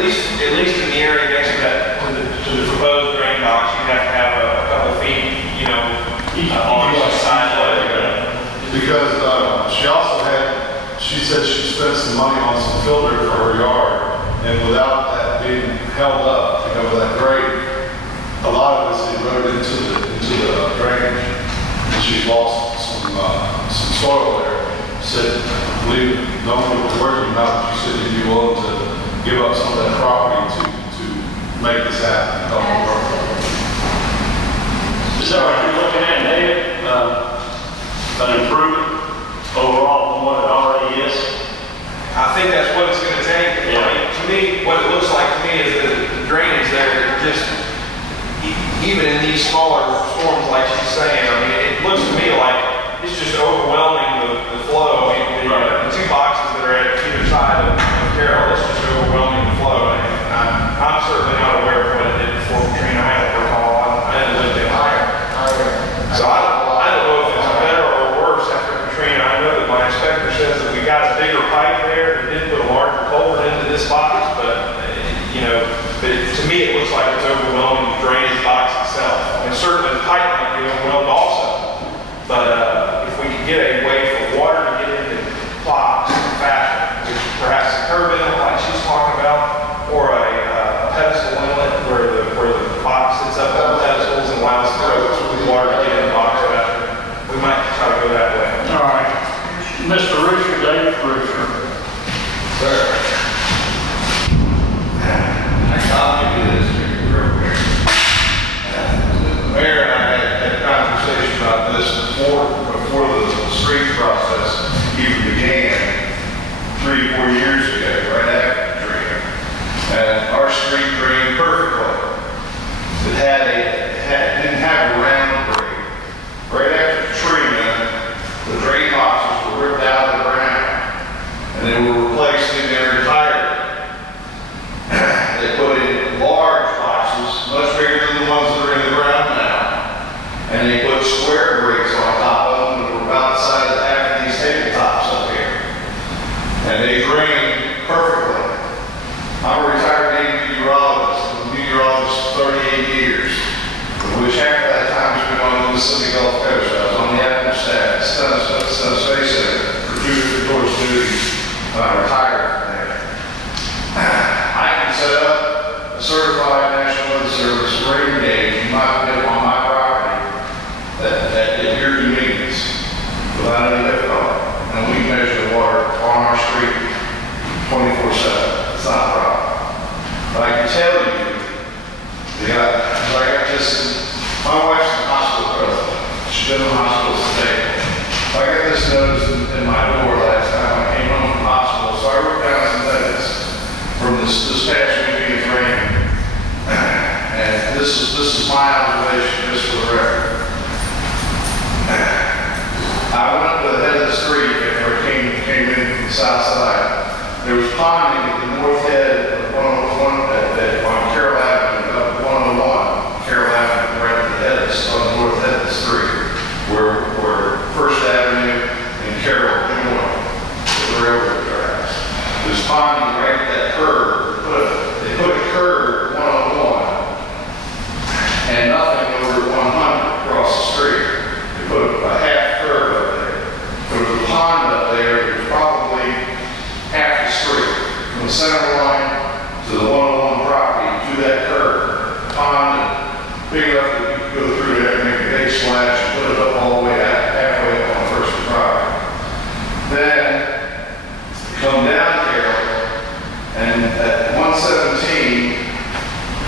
at least in the area next to that, to the proposed drain box, you'd have to have a couple feet, you know, on each side of it. Because she said she spent some money on some filter for her yard, and without that being held up to go with that grade, a lot of it's eroded into the drainage, and she's lost some soil there. Said, don't put the word in your mouth. She said you'd be willing to give up some of that property to make this happen. Is that what you're looking at, David? An improvement overall from what it already is? I think that's what it's going to take. Yeah. I mean, to me, what it looks like to me is that the drainage there, just even in these smaller storms, like she's saying, I mean, it looks to me like it's just overwhelming the flow. I mean, the two boxes that are at either side of Carroll, it's just overwhelming the flow. And I'm certainly not aware of what it did before Katrina. I don't recall. I hadn't lived in higher. So I don't know if it's better or worse after Katrina. I know that my inspector says that we got a bigger pipe there. We did put a larger culvert into this box, but you know, to me it looks like it's overwhelming the drainage box itself. I mean, certainly the pipe might be overwhelmed also, but if we could get a way for water to get into plots faster, which perhaps a curb inlet like she's talking about, or a pedestal inlet where the box sits up on pedestals and allows the water to get in the box faster, we might try to go that way. All right. Mr. Rusher, David Rusher. Sir, I'll give you this real quick. The mayor and I had a conversation about this before the street process even began 3 or 4 years ago, right after Katrina. And our street drained perfectly. It didn't have a round grade. Right after Katrina, the drain boxes were ripped out of the ground, and they were replaced in their entirety. They put in large boxes, much bigger than the ones that are in the ground now, and they put square bricks on top of them that were about the size of half of these tabletops up here. And they drain perfectly. I'm a retired meteorologist, 38 years, which half of that time has been on the Mississippi Gulf Coast. I was on the admin staff, Space Center for tourist duties when I retired from there. I can set up a certified National Weather Service rain gauge on my property at your convenience without any difficulty. And we measure the water on our street 24/7. It's not a problem. But I can tell you, my wife's in the hospital presently. She's been in the hospital today. I got this notice in my door last time I came home from the hospital, so I wrote down some notes from this past weekend's rain. And this is my observation, just for the record. I went up to the head of the street after I came in from the south side. There was ponding at the north head of 101 on Carroll Avenue, up 101, Carroll Avenue, right at the head on the north head of the street, where First Avenue and Carroll join the railroad tracks. There's ponding right at that curve. They put a curve at 101 and nothing over 100 across the street. They put a half curve up there. There was a pond up there that was probably half the street, from the center line to the 101 property to that curve. Pond big enough that you could go through there and make a big splash and put it up all the way halfway up on First property. Then come down here, and at 117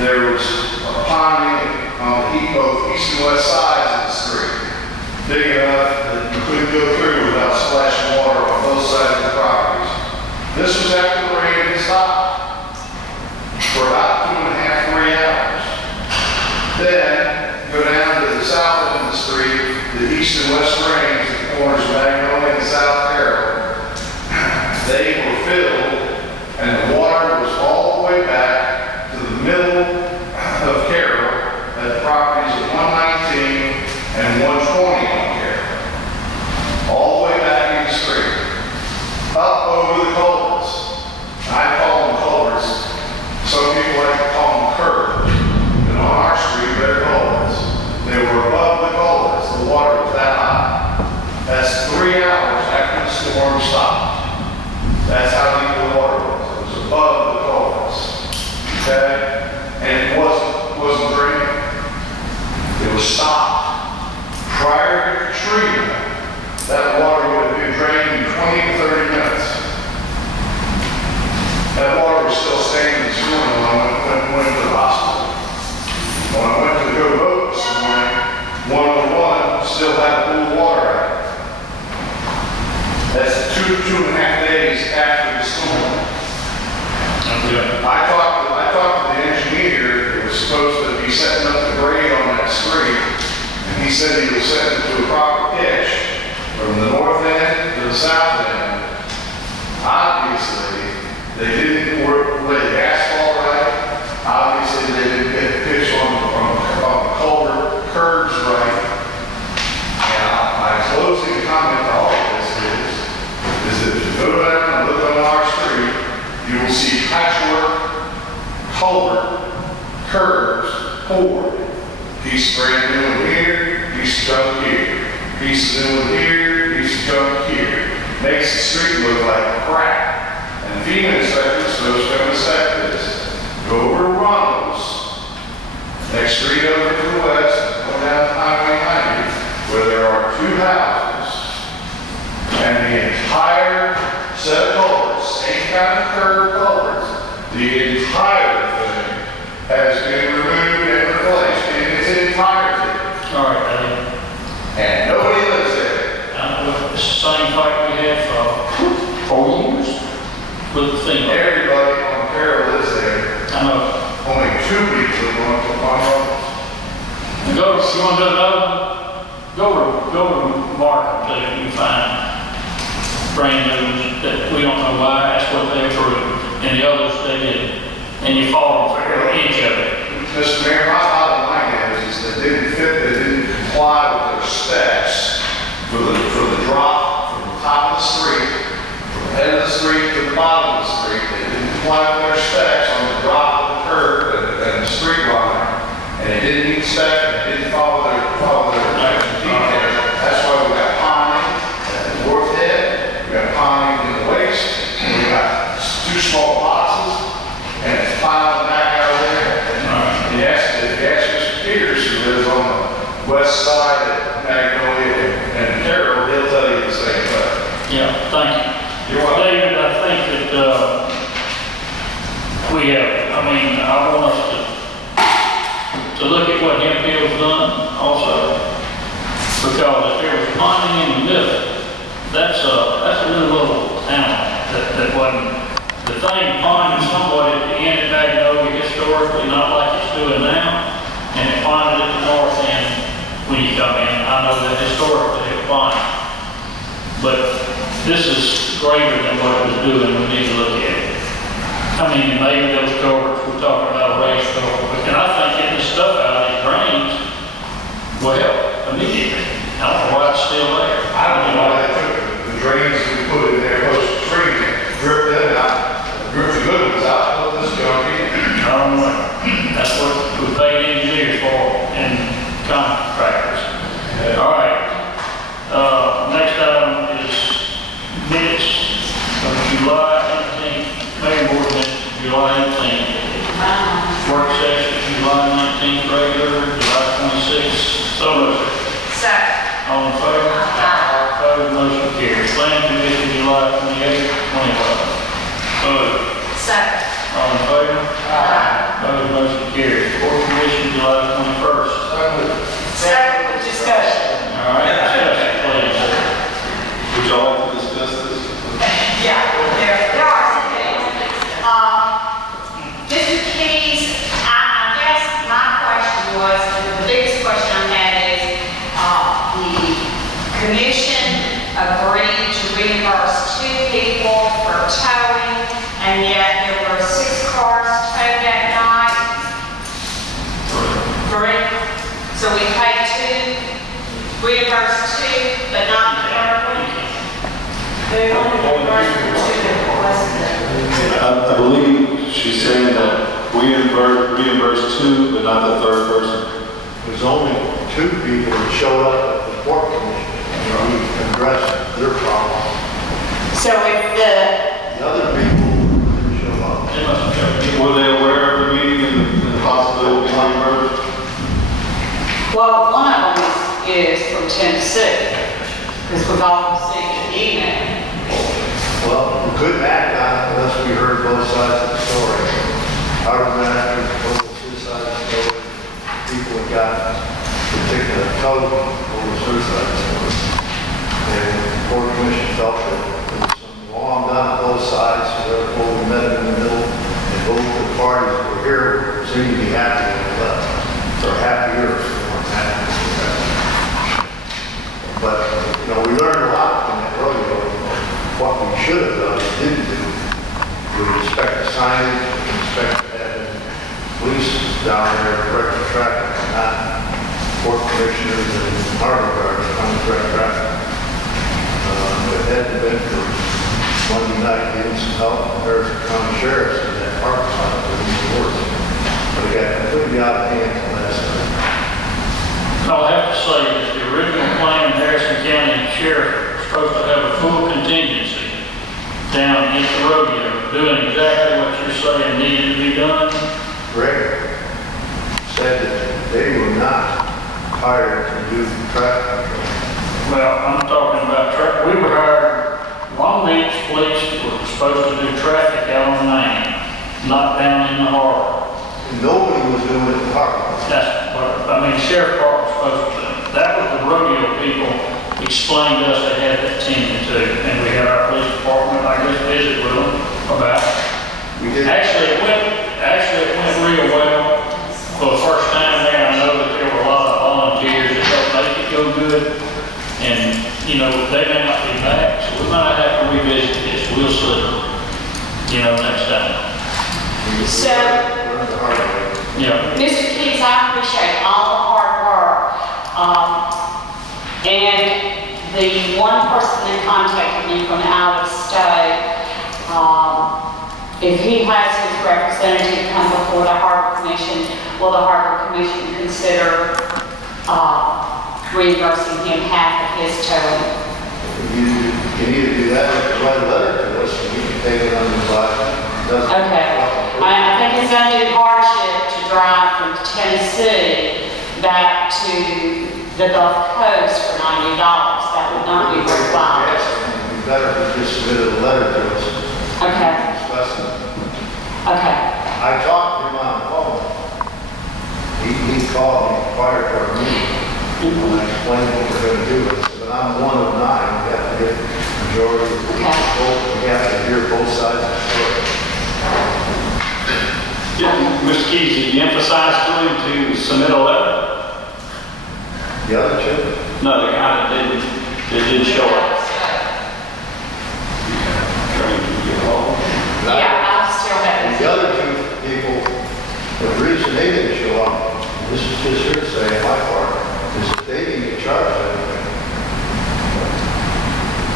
there was a ponding on both east and west sides of the street, big enough that you couldn't go through without splashing water on both sides of the properties. This was after the rain had stopped for about 2.5, 3 hours. Then go down to the south end of the street, the east and west range, the corners of Magnolia and South Carroll. They were filled, and the water was all the way back to the middle of Carroll at the properties of 119 and 120 on Carroll. All the way back in the street. Up over the culverts. I call them culverts saying this morning when I went to the hospital. When I went to go vote this morning, 101 still had pool water out. That's two and a half days after the storm. I talked to the engineer that was supposed to be setting up the grade on that street, and he said he was setting it to a proper pitch from the north end to the south end. Obviously, they didn't lay the asphalt right. Obviously, they didn't get the pitch on the culvert curves right. And my closing comment to all of this is that if you go down and look on our street, you will see patchwork, culvert, curves, poured. Piece brand new in here, piece of junk here. Piece new in here, piece of junk here. Makes the street look like crap. And the FEMA inspector is supposed to come inspect this. Go over to Ronald's, next street over to the west, and go down Highway 90, where there are 2 houses. And the entire set of culverts, same kind of curved culverts, the entire thing has been removed and replaced in its entirety. All right, Eddie. And nobody lives there. It's the same fight we had for 4 years with the thing. Everybody on Carroll lives there. I know. Only 2 people are going to Rollins. Go, you want to do another one? Go to Mark until you can find brand new that we don't know why, that's what they approved. And the others they didn't. And you fall for every inch of it. Mr. Mayor, my bottom line is that they didn't comply with their specs for the drop from the top of the street, from the head of the street to the bottom of the street. They didn't comply with their specs on the drop of the curb and the street line. And they didn't meet spec, and they didn't follow their details. That's why we got ponding at the north head, we got ponding in the waist, and we got 2 small boxes, and it's piled back out there. And yes, Mr. Peters, who lives on the west side of Magnolia and Carroll, he'll tell you the same thing. Yeah, thank you. You're welcome. David, I think that we have, I want us to look at what Hempfield's done also. Because if there was ponding in the middle, that's a little town that wasn't. The thing ponded somewhat at the end of Magnolia historically, not like it's doing now, and it ponded at the north end when you come in. I know that historically it ponded. But this is greater than what it was doing. We need to look at it. Maybe those culverts we're talking about raised culverts, and I think getting the stuff out of these drains will help immediately. I don't know why it's still there. I don't know why they took the drains we put in there, those trees, drip them out, drip the good ones out, put this junk in. I don't know. That's what we pay engineers for and contractors. Yeah. All right. Next item is minutes of July 18th. Mayor Board minutes of July 18th. Work session July 19th, regular, July 26th. So moved. Second. All in favor? Opposed, motion carries. Planning Commission, July 28th, 2011. So moved. Second. All in favor? Opposed, motion carries. Court Commission, July 21st. Second with discussion. All right, discussion, please. Would y'all like to discuss this? Yeah, there are some things. Mr. Keys, I guess my question was, the biggest question I had is, the commission agreed to reimburse 2 people for towing, and yet there were 6 cars towed that night. 3. So we paid 2, reimbursed 2, but not the third one. They only reimbursed the 2 that wasn't there. I believe she's saying that we reimbursed 2, but not the third person. There's only 2 people that showed up at the court commission and addressed their problem. So if The other people didn't show up. They must have. Were they aware of the meeting and the possibility of being reimbursed? well, one of them is from Tennessee, because we've all received an email. Well, we couldn't act on it unless we heard both sides of the story. harbor master, local suicide story, people that got particular code over suicide stories. And the Port Commission felt that there was some wrong done on both sides, so therefore we met in the middle, and both the parties that were here seemed to be happy when they left. Or happier, if they weren't happy. But, you know, we learned a lot from that rodeo, what we should have done and didn't do. With respect to signage, with respect to having police down there correcting traffic, and not port commissioners and harbor guards trying to correct traffic. It hadn't been for Monday night, getting some help from Harrison County Sheriff's in that parking lot, it was worse. But it got completely out of hand last night. I'll have to say that the original plan, Harrison County Sheriff was supposed to have a full contingency down at the rodeo, doing exactly what you're saying needed to be done. Greg said that they were not hired to do traffic control. Well, I'm talking about traffic. We were hired, Long Beach Police were supposed to do traffic out on the main, not down in the harbor. Nobody was doing it in the harbor. That's what, I mean, Sheriff Park was supposed to do. That was the rodeo people explained to us they had that tended to, and we had our police department, I guess, visit with them about it. We did. Actually, it went real well. For the first time there, I know that there were a lot of volunteers that helped make it go good. And, you know, they may not be back, so we might have to revisit this. We'll see, you know, next time. So, We're in the harbor. Yeah. Mr. Keys, I appreciate all the hard work. And the one person that contacted me from out of state, if he has his representative come before the Harbor Commission, will the Harbor Commission consider reimbursing him half of his towing? You can either do that or write a letter to us and we can take it under advisement. Okay. I think it's undue hardship to drive from Tennessee back to the Gulf Coast for $90. That would not be worthwhile. Yes, it'd be better if you just submitted a letter to us. Okay. Discuss it. Okay. I talked to him on the phone. He called me prior to our meeting. When I explained what we're going to do, I said, but I'm one of 9. We have to get the majority of the vote. We have to hear both sides of the story. Yeah, Mr. Keys, did you emphasize to him to submit a letter? The other two, No, the guy that didn't show up. Yeah, I'm still having. the other two people, the reason they didn't show up, this is just hearsay on my part, is that they didn't get charged anything.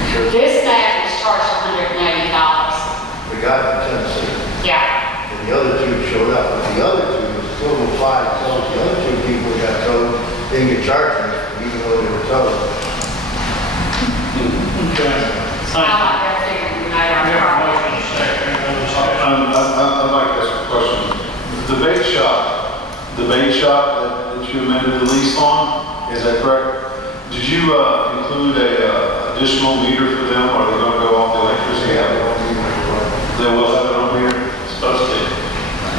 Because This man was charged $180. the guy from Tennessee, Yeah. and the other two showed up, but the other two, it was a total of 5 towed. The other 2 people got towed, didn't get charged anything, even though they were towed. Okay. I like that figure you made on We have a Friday. motion, second, another second. I'd like to ask a question. The bait shop that you amended the lease on, is that correct? Did you include a additional meter for them, or are they going to go off the electricity? They will have it on here? It's supposed to.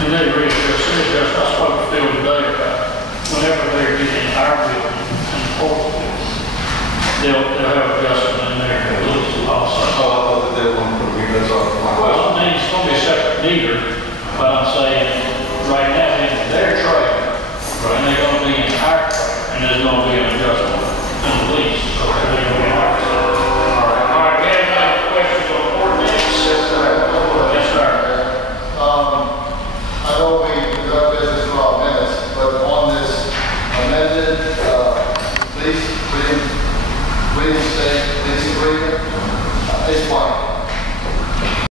And they really, I spoke to Phil today about whenever they're getting our building and port building, they'll have adjustment in there, at least also. Oh, I thought that they were going to put meters on. Well, I mean, it's gonna be a separate meter, but I'm saying, right now,